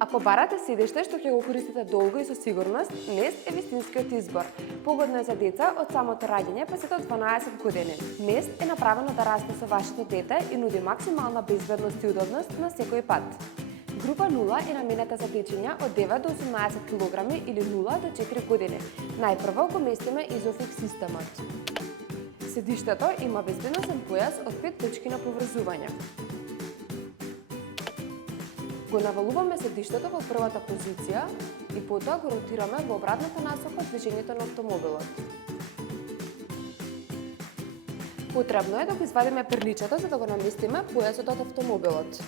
Ако барате седиште што ќе го користите долго и со сигурност, Nest е вистинскиот избор. Погодно е за деца од самото раѓање па се до 12 години. Nest е направено да расте со вашето дете и нуди максимална безбедност и удобност на секој пат. Група 0 е наменета за дечиња од 9 до 18 кг или 0 до 4 години. Најпрво го местиме Isofix системот. Седиштето има безбедносен појас од 5 точки на поврзување. Го навалуваме седиштето во првата позиција и потоа го ротираме во обратната насока од движењето на автомобилот. Потребно е да го извадиме перличето за да го наместиме појасот од автомобилот.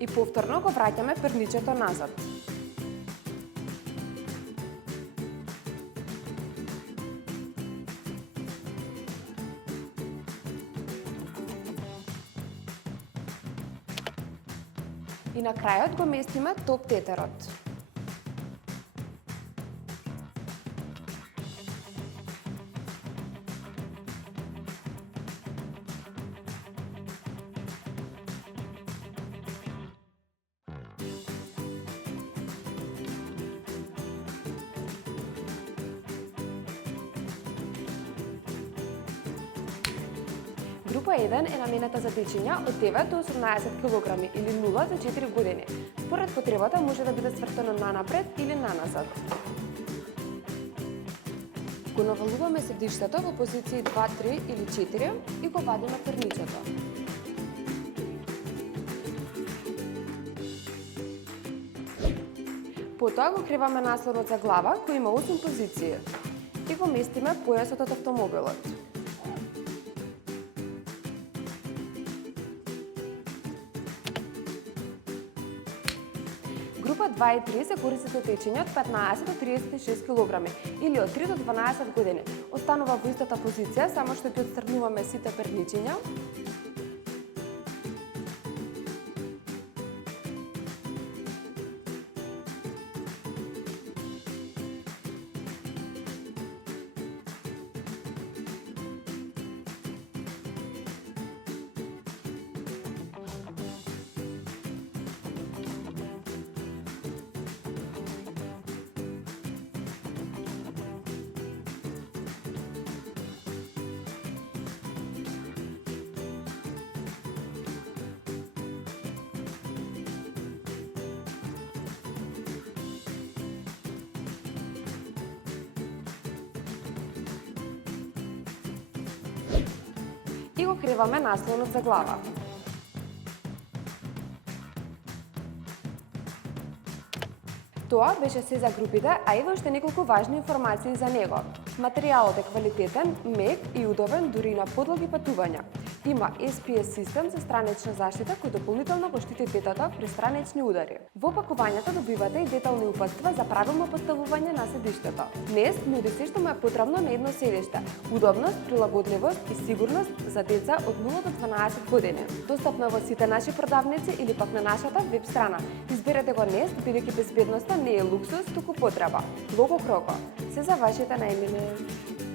И повторно го враќаме перличето назад. И на крајот го местиме топ тетерот. Група 1 е наменета за дечиња од 9 до 18 кг или 0 до 4 години. Според потребата може да биде свртено нанапред или наназад. Го навалуваме седиштето во позиции 2, 3 или 4 и го вадиме перличето. Потоа го криваме наслонот за глава, кој има 8 позиции, и го местиме појасот од автомобилот. Група 2 и 3 се користат од дечиња од 15 до 36 кг или од 3 до 12 години. Останува во истата позиција, само што ќе отстрнуваме сите перличиња. И го криваме наслонот за глава. Тоа беше се за групите, а ева уште неколку важни информации за него. Материјалот е квалитетен, мек и удобен дури и на подлги патувања. Има SPS систем за странична заштита кој дополнително го штити детето при странични удари. Во пакувањето добивате и детални упатства за правилно поставување на седиштето. Nest нуди се што му е потребно на едно седиште: удобност, прилагодливост и сигурност за деца од 0 до 12 години. Достапно во сите наши продавници или пак на нашата веб страна. Изберете го Nest, бидејќи безбедноста не е луксус, туку потреба. Лого Кроко. Се за вашите најмилени.